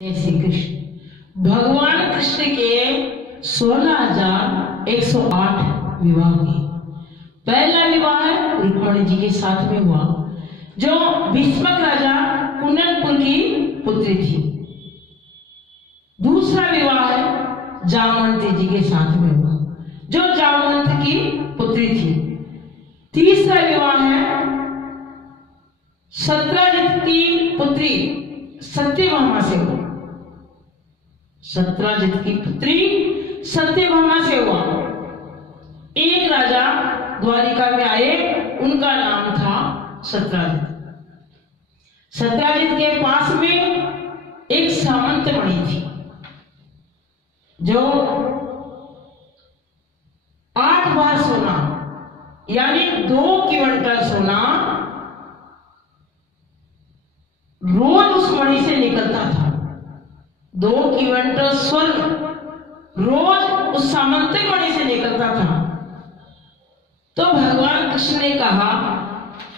श्री कृष्ण। भगवान कृष्ण के 16,108 विवाह हुए। पहला विवाह रुक्मिणी जी के साथ में हुआ, जो भीष्मक राजा कुंदनपुर की पुत्री थी। दूसरा विवाह जामवंती जी के साथ में हुआ, जो जामवंत की पुत्री थी। तीसरा विवाह है सत्यजित की पुत्री सत्यभामा से हुआ। सत्यजित की पुत्री सत्यभामा से हुआ। एक राजा द्वारिका में आए, उनका नाम था सत्यजित। सत्यजित के पास में एक सामंतमणि थी, जो 8 बार सोना यानी 2 क्विंटल सोना रोज उस मणि से निकलता था। 2 क्विंटल स्वर्ण रोज उस सामंती मणि से निकलता था। तो भगवान कृष्ण ने कहा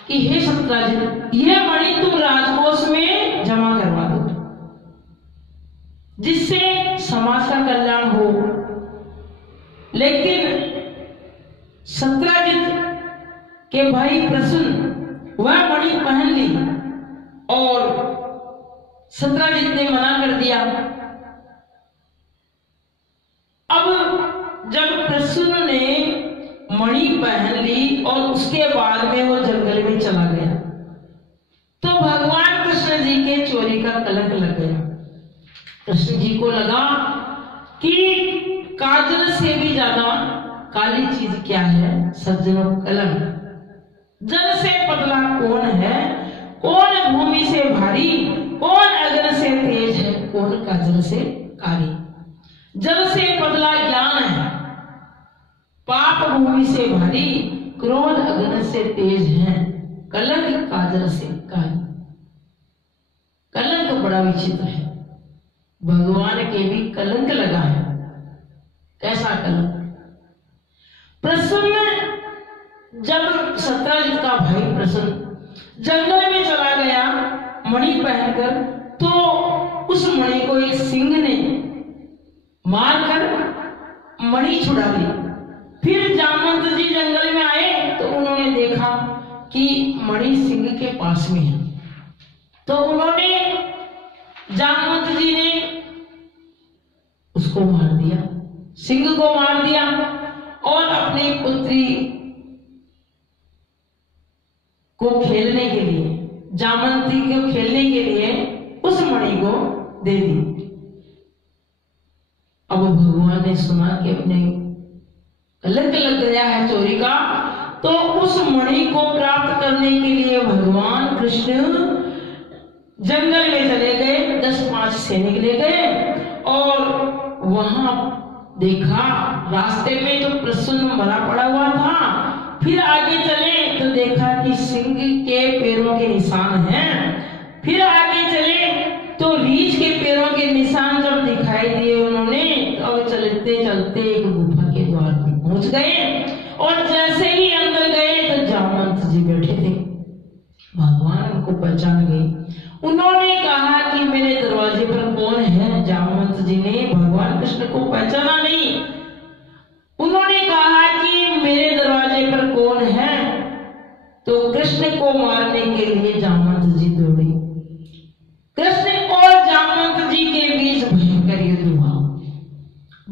कि हे सत्यजित, यह मणि तुम राजकोष में जमा करवा दो, जिससे समाज का कल्याण हो। लेकिन सत्यजित के भाई प्रसून वह मणि पहन ली और सत्यजित ने मना कर दिया। अब जब प्रसून ने मणि पहन ली और उसके बाद में वो जंगल में चला गया, तो भगवान कृष्ण जी के चोरी का कलंक लग गया। कृष्ण जी को लगा कि काजल से भी ज्यादा काली चीज क्या है, सज्जनों कलंक। जल से पतला कौन है, कौन भूमि से भारी, कौन अग्नि से तेज है, कौन काजल से कारी। जल से पतला ज्ञान है, पाप भूमि से भारी, क्रोध अग्नि से तेज है, कलंक काजल से कारी। कलंक बड़ा विचित्र है। भगवान के भी कलंक लगा है। कैसा कलंक? प्रसन्न जब सत्यजित का भाई प्रसन्न जंगल में चला गया मणि पहनकर, तो उस मणि को एक सिंह ने मारकर मणि छुड़ा ली। फिर जामवंत जी जंगल में आए तो उन्होंने देखा कि मणि सिंह के पास में है। तो उन्होंने जामवंत जी ने उसको मार दिया, सिंह को मार दिया और अपनी पुत्री को खेलने के लिए, जामवंती को खेलने के लिए उस मणि को दे दी। अब भगवान ने सुना कि अपने कलंक लग गया है चोरी का, तो उस मणि को प्राप्त करने के लिए भगवान कृष्ण जंगल में चले गए। 10-5 सैनिक ले गए और वहां देखा रास्ते में तो प्रसून मरा पड़ा हुआ था। फिर आगे चले तो देखा कि सिंह के पैरों के निशान हैं। फिर आगे चले तो रीछ के पैरों के निशान जब दिखाई दिए उन्होंने, तो अब चलते चलते एक गुफा के द्वार पर पहुंच गए और जैसे ही अंदर गए तो जामवंत जी बैठे थे। भगवान उनको पहचान गए। उन्होंने कहा कि मेरे दरवाजे पर कौन है? जामवंत जी ने भगवान कृष्ण को पहचाना नहीं। उन्होंने कहा कि मेरे दरवाजे पर कौन है? तो कृष्ण को मारने के लिए जामवंत जी दौड़े। कृष्ण और जामवंत जी के बीच भयंकर युद्ध हुआ।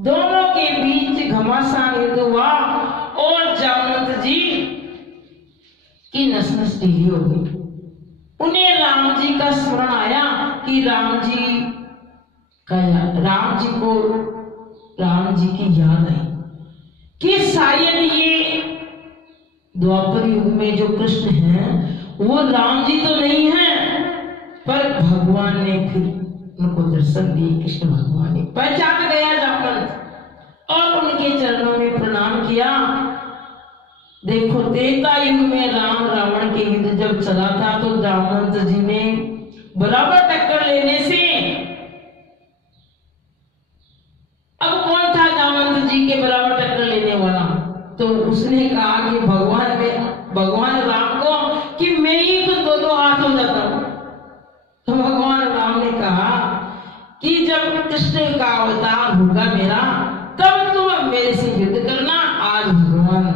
दोनों के बीच घमासान युद्ध हुआ और जामवंत जी की नस नस ढीली हो गई। उन्हें राम जी का स्मरण आया कि राम जी की याद आई कि शायद ये द्वापर युग में जो कृष्ण हैं वो राम जी तो नहीं हैं। पर भगवान ने फिर उनको दर्शन दिए। कृष्ण भगवान ने पहचान गया जामवंत और उनके चरणों में प्रणाम किया। देखो, त्रेता युग में राम रावण के युद्ध जब चला था तो जामवंत जी ने बराबर टक्कर लेने से, अब कौन था जामवंत जी के बराबर टक्कर लेने वाला? तो उसने कहा कि भगवान राम को कि मैं ही तो 2-2 हाथ हो जाता हूं। तो भगवान राम ने कहा कि जब कृष्ण का अवतार होगा मेरा, तब तुम मेरे से युद्ध करना। आज भगवान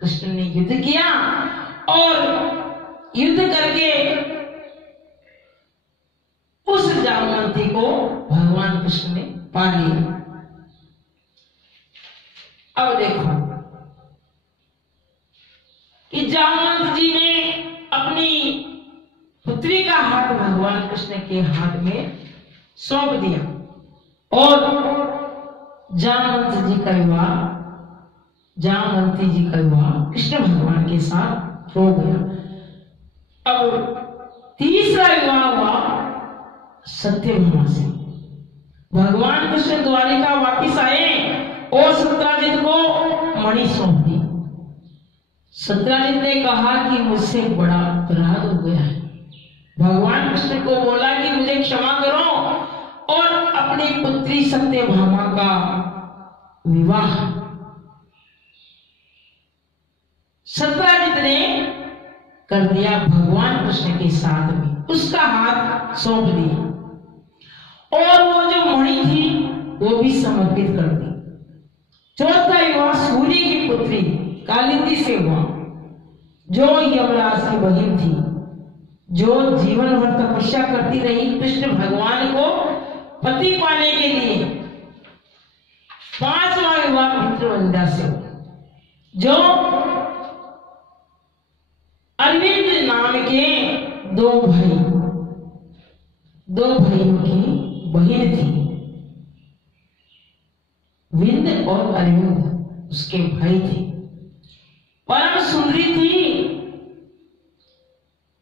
कृष्ण ने युद्ध किया और युद्ध करके उस जामवंती को भगवान कृष्ण ने पा लिया। अब देखो कि जामवंत जी ने अपनी पुत्री का हाथ भगवान कृष्ण के हाथ में सौंप दिया और जामवंत जी का विवाह, जामवंती जी का विवाह कृष्ण भगवान के साथ हो गया। अब तीसरा विवाह हुआ सत्यभामा से। भगवान कृष्ण द्वारिका वापिस आए और सत्यजित को मणि सौंप दी। सत्यजित ने कहा कि मुझसे बड़ा अपराध हो गया है। भगवान कृष्ण को बोला कि मुझे क्षमा करो और अपनी पुत्री सत्यभामा का विवाह सत्यजित ने कर दिया भगवान कृष्ण के साथ में, उसका हाथ सौंप दिया और वो जो मणि थी वो भी समर्पित कर दी। चौथा विवाह सूर्य की पुत्री कालिंदी से हुआ, जो यमराज की बहन थी, जो जीवन भर तपस्या करती रही कृष्ण भगवान को पति पाने के लिए। पांचवा विवाह मित्रवंदा से हुआ, जो अरविंद नाम के दो भाइयों की बहन थी। विंद और अरविंद उसके भाई थे, परम सुंदरी थी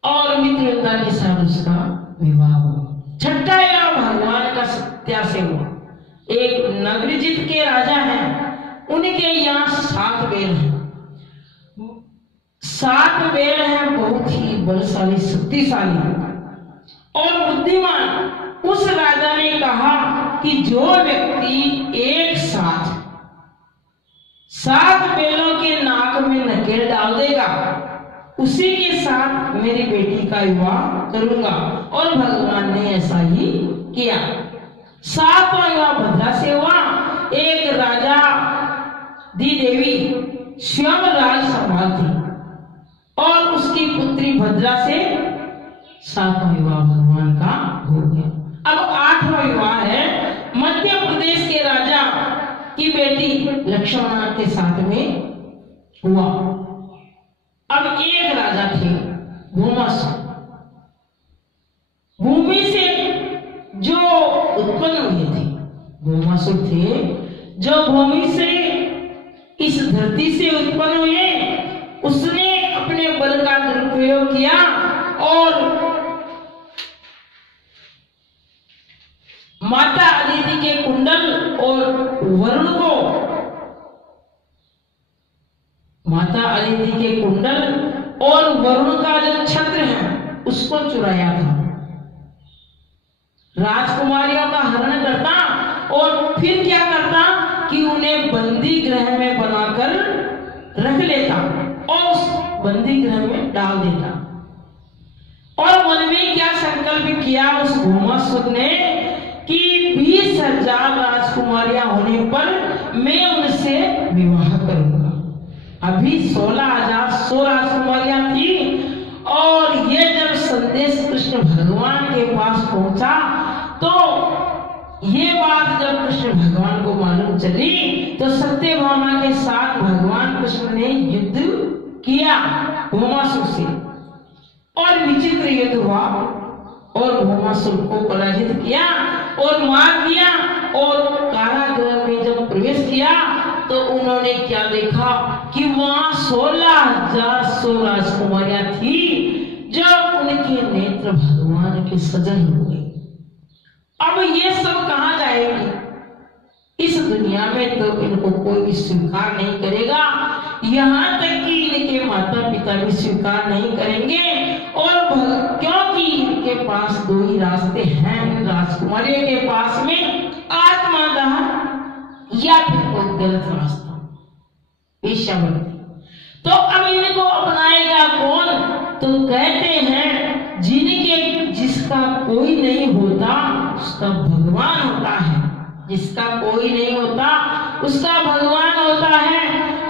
और मित्रवंदा के साथ उसका विवाह हुआ। छठा विवाह भगवान का सत्या से हुआ। एक नगरजित के राजा हैं, उनके यहाँ 7 बैल हैं। 7 बैल हैं, बहुत ही बलशाली शक्तिशाली और बुद्धिमान। उस राजा ने कहा कि जो व्यक्ति एक साथ 7 बैलों के नाक में नकेल डाल देगा, उसी के साथ मेरी बेटी का विवाह करूंगा। और भगवान ने ऐसा ही किया। 7वां विवाह भद्रा से हुआ। एक राजा दी देवी स्वयं राज संभालती और उसकी पुत्री भद्रा से 7वां विवाह भगवान का हो गया। अब 8वां विवाह है मध्य प्रदेश के राजा की बेटी लक्ष्मणा के साथ में हुआ। अब एक राजा थे भूमासुर। भूमि से जो उत्पन्न हुए थे, भूमासुर थे जो भूमि से इस धरती से उत्पन्न हुए। उसने अपने बल का दुरुपयोग किया और माता अदिति के कुंडल और वरुण को, माता अदिति के कुंडल और वरुण का जो छत्र है उसको चुराया था। राजकुमारियों का हरण करता और फिर क्या करता कि उन्हें बंदी गृह में बनाकर रख लेता और उस बंदी गृह में डाल देता। और मन में क्या संकल्प किया उस भूमासुर ने कि 20,000 राजकुमारियां होने पर मैं उनसे विवाह करूंगा। अभी 16,100 राजकुमारियां थी और ये जब संदेश कृष्ण भगवान के पास पहुंचा तो ये बात जब कृष्ण भगवान को मालूम चली तो सत्यभामा के साथ भगवान कृष्ण ने युद्ध किया भूमासुर से और विचित्र युद्ध हुआ और भूमासुर को पराजित किया और मार दिया। और कारागृह में जब प्रवेश किया तो उन्होंने क्या देखा कि वहां 16,100 राजकुमारियां थी जो उनके नेत्र भगवान के सजल हो गए। अब ये सब कहां जाएगी? इस दुनिया में तो इनको कोई स्वीकार नहीं करेगा, यहाँ तक कि इनके माता पिता भी स्वीकार नहीं करेंगे। और क्योंकि इनके पास 2 ही रास्ते हैं इन राजकुमारियों के पास में, आत्मदाह या फिर कोई गलत रास्ता वेश्यावृत्ति। तो अब इनको अपनाएगा कौन? तो कहते हैं जिसका कोई नहीं होता उसका भगवान होता है, जिसका कोई नहीं होता उसका भगवान होता है।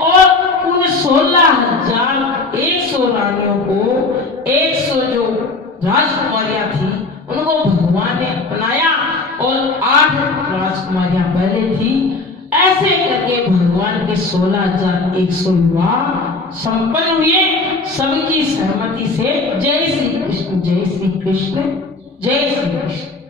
और उन 16,100 रानियों को 100 जो राजकुमारियां थी उनको भगवान ने अपनाया और 8 राजकुमारियां पहले थी। ऐसे करके भगवान के 16,100 विवाह संपन्न हुए सबकी सहमति से। जय श्री कृष्ण, जय श्री कृष्ण, जय श्री कृष्ण।